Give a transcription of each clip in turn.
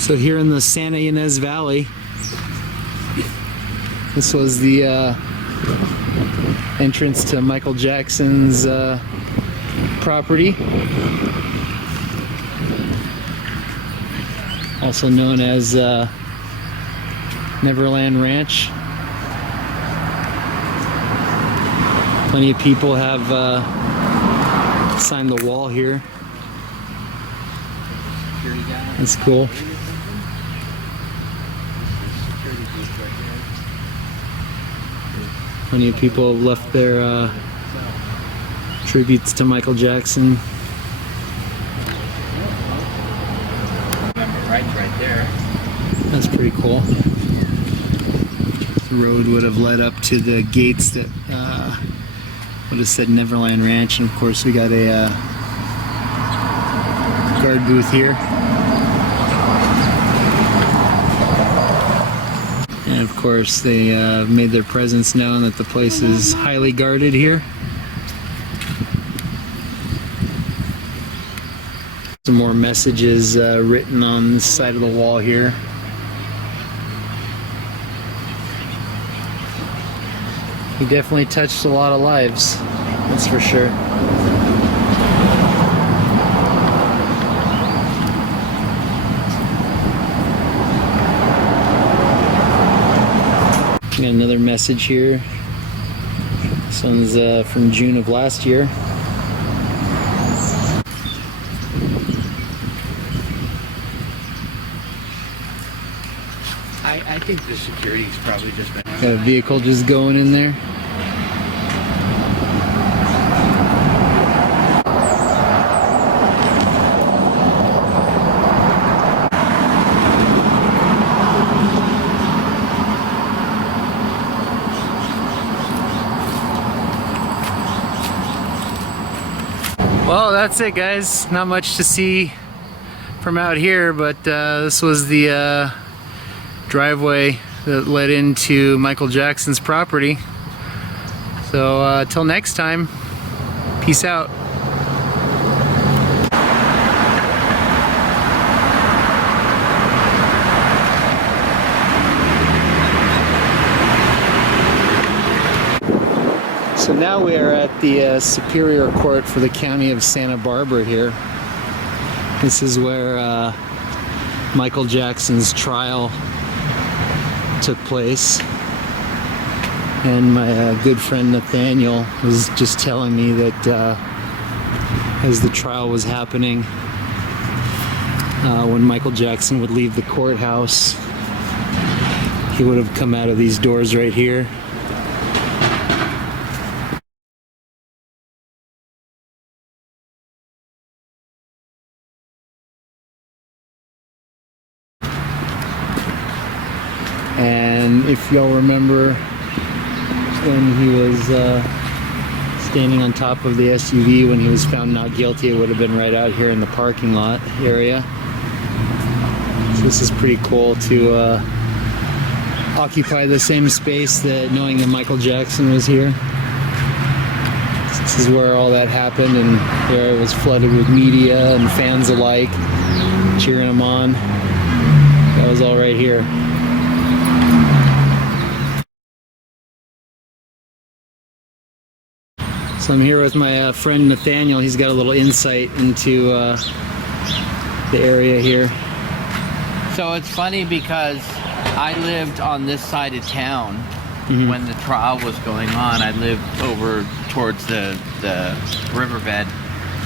So here in the Santa Ynez Valley, this was the entrance to Michael Jackson's property, also known as Neverland Ranch. Plenty of people have signed the wall here. That's cool. Plenty of people have left their tributes to Michael Jackson. Right there. That's pretty cool. The road would have led up to the gates that would have said Neverland Ranch, and of course we got a guard booth here. And of course they made their presence known that the place is highly guarded here. Some more messages written on this side of the wall here. He definitely touched a lot of lives, that's for sure. Got another message here. This one's from June of last year. I think the security's probably just been... Got a vehicle just going in there. Well, that's it, guys. Not much to see from out here, but this was the driveway that led into Michael Jackson's property. So till next time, peace out. So now we are at the Superior Court for the County of Santa Barbara here. This is where Michael Jackson's trial took place. And my good friend Nathaniel was just telling me that as the trial was happening, when Michael Jackson would leave the courthouse, he would have come out of these doors right here. And if y'all remember when he was standing on top of the SUV when he was found not guilty, it would have been right out here in the parking lot area. So this is pretty cool to occupy the same space, that knowing that Michael Jackson was here. This is where all that happened, and there it was flooded with media and fans alike cheering him on. That was all right here. So I'm here with my friend Nathaniel. He's got a little insight into the area here. So it's funny because I lived on this side of town when the trial was going on. I lived over towards the riverbed,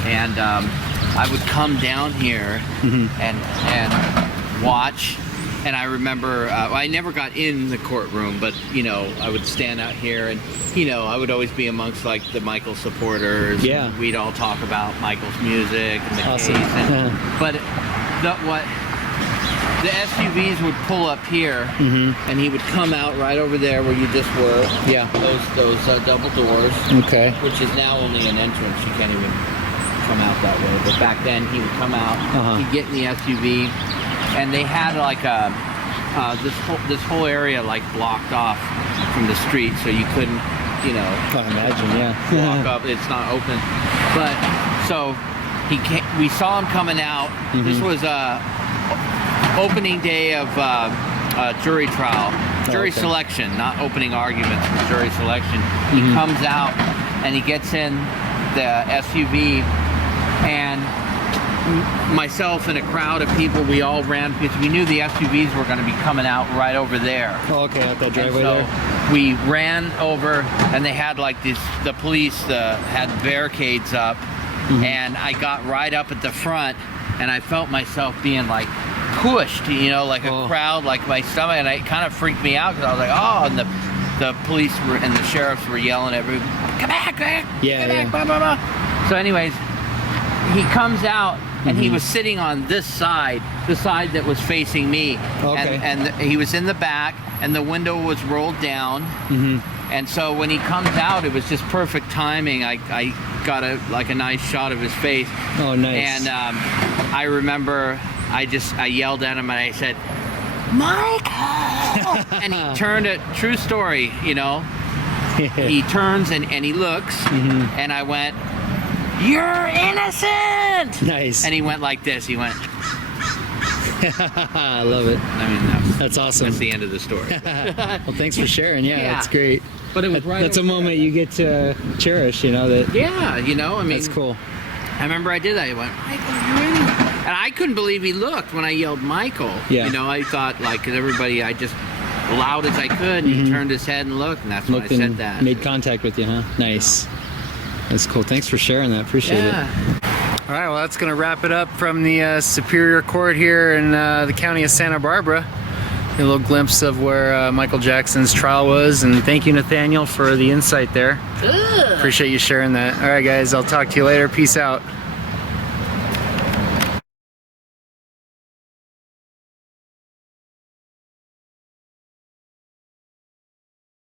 and I would come down here and watch. And I remember, I never got in the courtroom, but, you know, I would stand out here and, you know, I would always be amongst, like, the Michael supporters. Yeah. And we'd all talk about Michael's music and the Awesome. case. And, but the SUVs would pull up here, and he would come out right over there where you just were. Yeah. Those double doors. Okay. Which is now only an entrance. You can't even come out that way. But back then, he would come out, he'd get in the SUV, and they had like this whole area like blocked off from the street, so you couldn't, you know. I imagine, yeah. Walk up. It's not open. But so we saw him coming out. This was opening day of jury trial, jury okay. selection, not opening arguments, but jury selection. He comes out and he gets in the SUV, and myself and a crowd of people, we all ran because we knew the SUVs were going to be coming out right over there. Oh, okay, out that driveway And so there. we ran over, and they had like this. The police had barricades up, and I got right up at the front, and I felt myself being like pushed, you know, like a crowd, like my stomach, and it kind of freaked me out because I was like, oh, and the police were and the sheriffs were yelling at everybody, come back, Yeah, come back, blah, blah, blah. So anyways, he comes out, and he was sitting on this side, the side that was facing me. Okay. And he was in the back, and the window was rolled down. And so when he comes out, it was just perfect timing. I got a nice shot of his face. Oh, nice. And I remember I yelled at him and I said, Michael! And he turned it, true story, you know. He turns and he looks, and I went, you're innocent! Nice. And he went like this. He went. I love it. I mean, That's awesome. that's the end of the story. Well, thanks for sharing. Yeah, Yeah. that's great. But it was right. That's a over moment you get to cherish, you know, that there. Yeah, you know, I mean, that's cool. I remember I did that. He went, Michael, you're innocent. And I couldn't believe he looked when I yelled Michael. Yeah. You know, I thought, like, 'cause everybody, I just loud as I could, and he turned his head and looked, and that's when I said and that. made contact with you, huh? Nice. That's cool. Thanks for sharing that. Appreciate it. All right, well, that's going to wrap it up from the Superior Court here in the county of Santa Barbara. A little glimpse of where Michael Jackson's trial was, and thank you, Nathaniel, for the insight there. Appreciate you sharing that. All right, guys, I'll talk to you later. Peace out.